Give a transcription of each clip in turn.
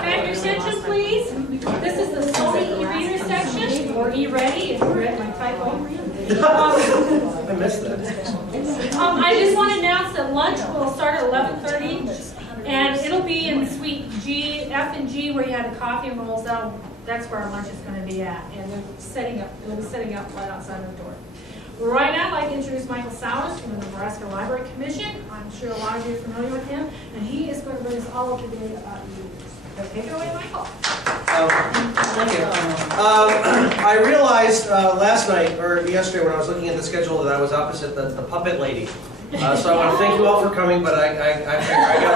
Can I have your attention, please? This is the Sony e-reader section, or e-ready, if you read my typo. I missed that. I just want to announce that lunch will start at 11:30, and it'll be in suite G, F and G, where you had the coffee and rolls. That's where our lunch is going to be at, and they'll be setting up right outside the door. Right now, I'd like to introduce Michael Sauers from the Nebraska Library Commission. I'm sure a lot of you are familiar with him, and he is going to bring us all up to date about eBooks. So take it away, Michael. Thank you. I realized last night, or yesterday when I was looking at the schedule, that I was opposite the puppet lady. So I want to thank you all for coming, but I figure I got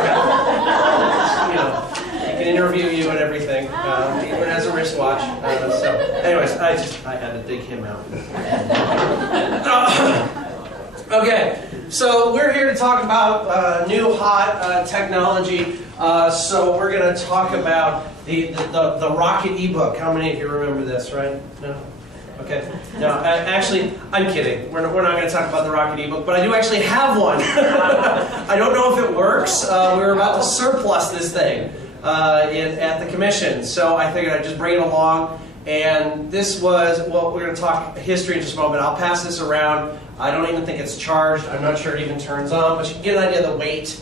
to, I can interview you and everything, even as a wristwatch. So, anyways, I had to dig him out. Okay, so we're here to talk about new hot technology. So we're going to talk about the Rocket ebook. How many of you remember this, right? No? Okay. No, actually, I'm kidding. We're not going to talk about the Rocket ebook, but I do actually have one. I don't know if it works. We were about to surplus this thing at the commission, so I figured I'd just bring it along. And this was, well, we're going to talk history in just a moment. I'll pass this around. I don't even think it's charged. I'm not sure it even turns on, but you can get an idea of the weight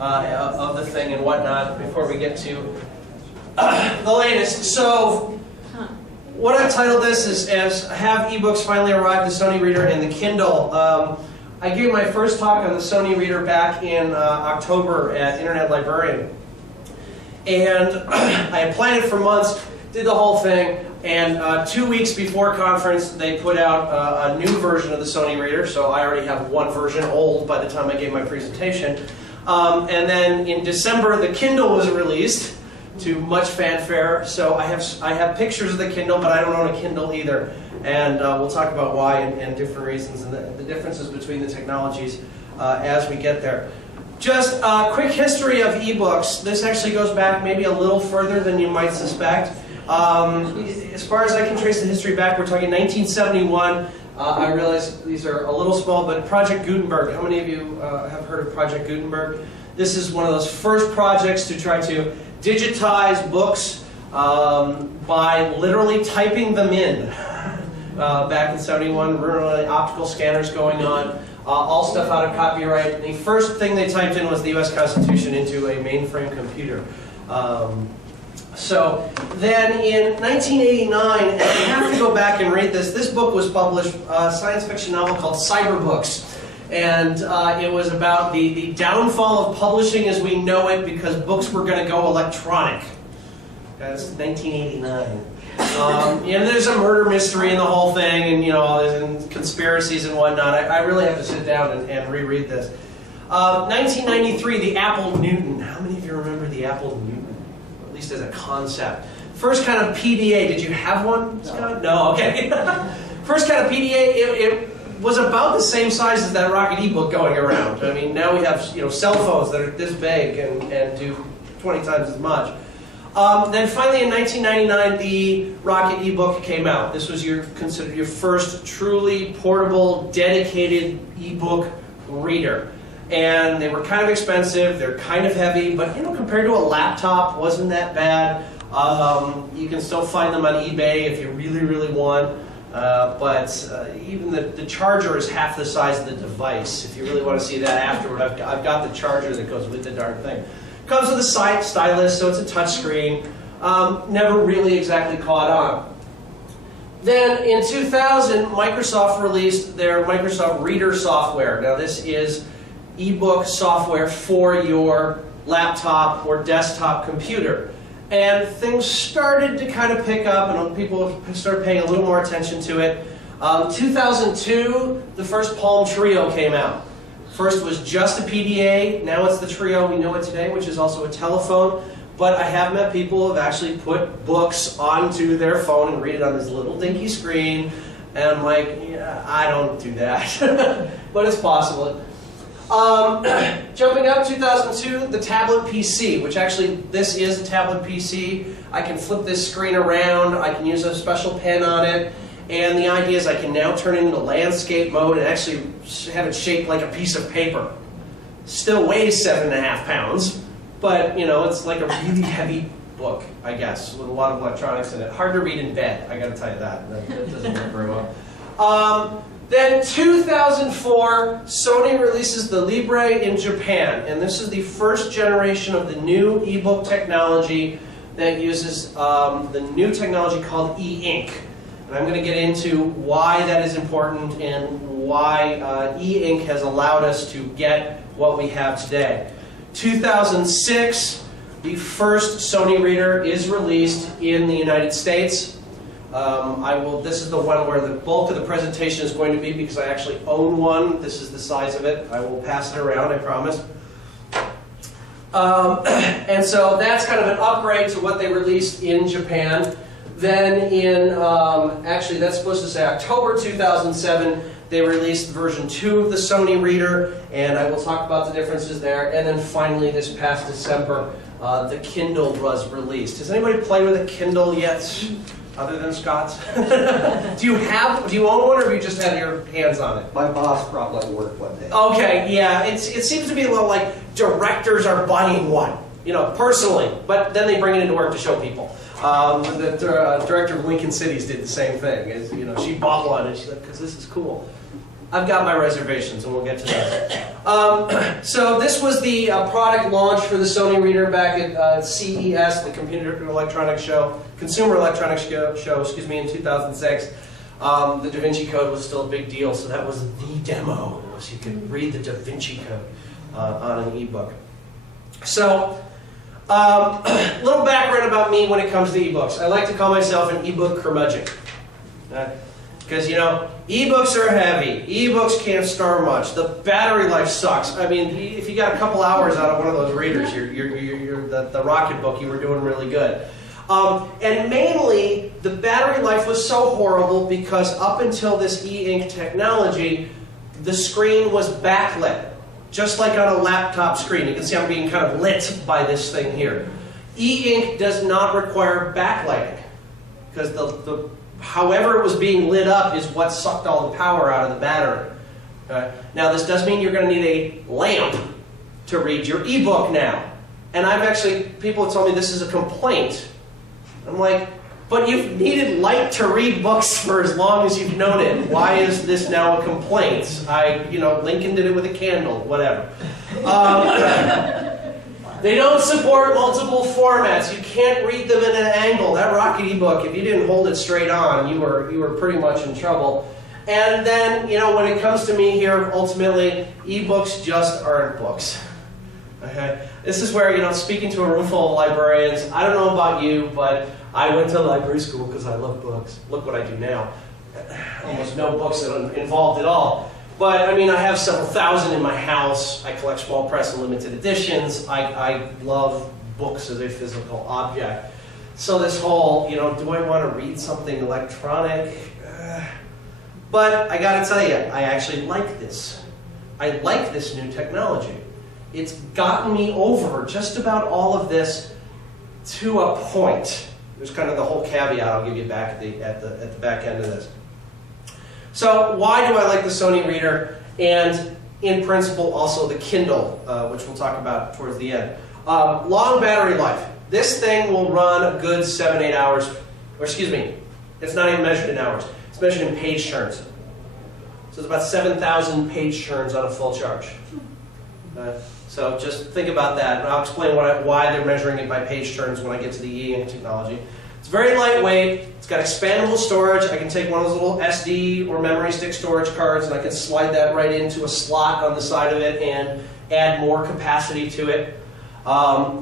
of the thing and whatnot before we get to the latest. So what I've titled this is as Have eBooks Finally Arrived, the Sony Reader and the Kindle. I gave my first talk on the Sony Reader back in October at Internet Librarian. And I had planned it for months, did the whole thing, and 2 weeks before conference they put out a new version of the Sony Reader, so I already have one version old by the time I gave my presentation. And then in December the Kindle was released to much fanfare, so I have pictures of the Kindle, but I don't own a Kindle either, and we'll talk about why and different reasons and the differences between the technologies as we get there. Just a quick history of ebooks. This actually goes back maybe a little further than you might suspect. As far as I can trace the history back, we're talking 1971. I realize these are a little small, but Project Gutenberg. How many of you have heard of Project Gutenberg? This is one of those first projects to try to digitize books by literally typing them in. Back in 71, really optical scanners going on, all stuff out of copyright. The first thing they typed in was the U.S. Constitution into a mainframe computer. So then in 1989, and you have to go back and read this, this book was published, a science fiction novel called Cyberbooks. And it was about the downfall of publishing as we know it because books were going to go electronic. That's 1989. There's a murder mystery in the whole thing, and and conspiracies and whatnot. I really have to sit down and reread this. 1993, the Apple Newton. How many of you remember the Apple Newton? At least as a concept. First kind of PDA. Did you have one, Scott? No. Okay. First kind of PDA. It was about the same size as that Rocket ebook going around. I mean, now we have cell phones that are this big and do 20 times as much. Then finally in 1999, the Rocket ebook came out. This was considered your first truly portable, dedicated ebook reader. And they were kind of expensive, they're kind of heavy, but compared to a laptop, wasn't that bad. You can still find them on eBay if you really, really want. But even the charger is half the size of the device. If you really want to see that afterward, I've got the charger that goes with the darn thing. Comes with a stylus, so it's a touch screen. Never really exactly caught on. Then in 2000, Microsoft released their Microsoft Reader software. Now this is ebook software for your laptop or desktop computer. And things started to kind of pick up and people started paying a little more attention to it. 2002, the first Palm Trio came out. First was just a PDA, now it's the Trio we know it today, which is also a telephone. But I have met people who have actually put books onto their phone and read it on this little dinky screen. And I'm like, yeah, I don't do that. But it's possible. Jumping up, 2002, the tablet PC, which actually, this is a tablet PC. I can flip this screen around, I can use a special pen on it, and the idea is I can now turn it into landscape mode and actually have it shaped like a piece of paper. Still weighs 7.5 pounds, but it's like a really heavy book, I guess, with a lot of electronics in it. Hard to read in bed, I gotta tell you that. That doesn't work very well. Then 2004, Sony releases the Libre in Japan, and this is the first generation of the new ebook technology that uses the new technology called e-ink. And I'm going to get into why that is important and why e-ink has allowed us to get what we have today. 2006, the first Sony reader is released in the United States. This is the one where the bulk of the presentation is going to be because I actually own one. This is the size of it. I will pass it around, I promise. And so that's kind of an upgrade to what they released in Japan. Then in, actually that's supposed to say October 2007, they released version 2 of the Sony reader, and I will talk about the differences there. And then finally this past December, the Kindle was released. Has anybody played with a Kindle yet? Other than Scott's? Do you own one, or have you just had your hands on it? My boss brought one to work one day. Okay, yeah, it seems to be a little like directors are buying one, personally, but then they bring it into work to show people. The director of Lincoln Cities did the same thing. She bought one, and she's like, because this is cool. I've got my reservations, and we'll get to that. So this was the product launch for the Sony reader back at CES, the Consumer Electronics Show, in 2006. The Da Vinci Code was still a big deal, so that was the demo. You could read the Da Vinci Code on an ebook. So, little background about me when it comes to ebooks. I like to call myself an ebook curmudgeon. Because, ebooks are heavy. Ebooks can't store much. The battery life sucks. I mean, if you got a couple hours out of one of those readers, the Rocket Book, you were doing really good. And mainly, the battery life was so horrible because up until this e-ink technology, the screen was backlit. Just like on a laptop screen. You can see I'm being kind of lit by this thing here. E-ink does not require backlighting. Because however it was being lit up is what sucked all the power out of the battery. Okay? Now this does mean you're going to need a lamp to read your ebook now. And people have told me this is a complaint. I'm like, but you've needed light to read books for as long as you've known it. Why is this now a complaint? Lincoln did it with a candle, whatever. They don't support multiple formats. You can't read them in an angle. That Rocket ebook, if you didn't hold it straight on, you were pretty much in trouble. And then, when it comes to me here, ultimately, ebooks just aren't books. Okay? This is where, speaking to a room full of librarians, I don't know about you, but I went to library school because I love books. Look what I do now. Almost no books that are involved at all. But, I have several thousand in my house. I collect small press and limited editions. I love books as a physical object. So this whole, do I want to read something electronic? But I got to tell you, I actually like this. I like this new technology. It's gotten me over just about all of this to a point. There's kind of the whole caveat I'll give you back at the back end of this. So why do I like the Sony reader, and in principle also the Kindle, which we'll talk about towards the end. Long battery life. This thing will run a good 7-8 hours, or excuse me, it's not even measured in hours. It's measured in page turns. So it's about 7,000 page turns on a full charge. So just think about that, and I'll explain why they're measuring it by page turns when I get to the e-ink technology. It's very lightweight. It's got expandable storage. I can take one of those little SD or memory stick storage cards and I can slide that right into a slot on the side of it and add more capacity to it.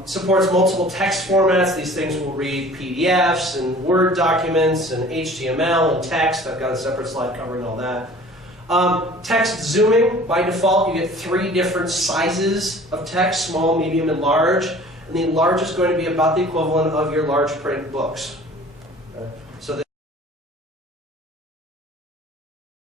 Supports multiple text formats. These things will read PDFs and Word documents and HTML and text. I've got a separate slide covering all that. Text zooming. By default, you get 3 different sizes of text, small, medium, and large. And the large is going to be about the equivalent of your large print books.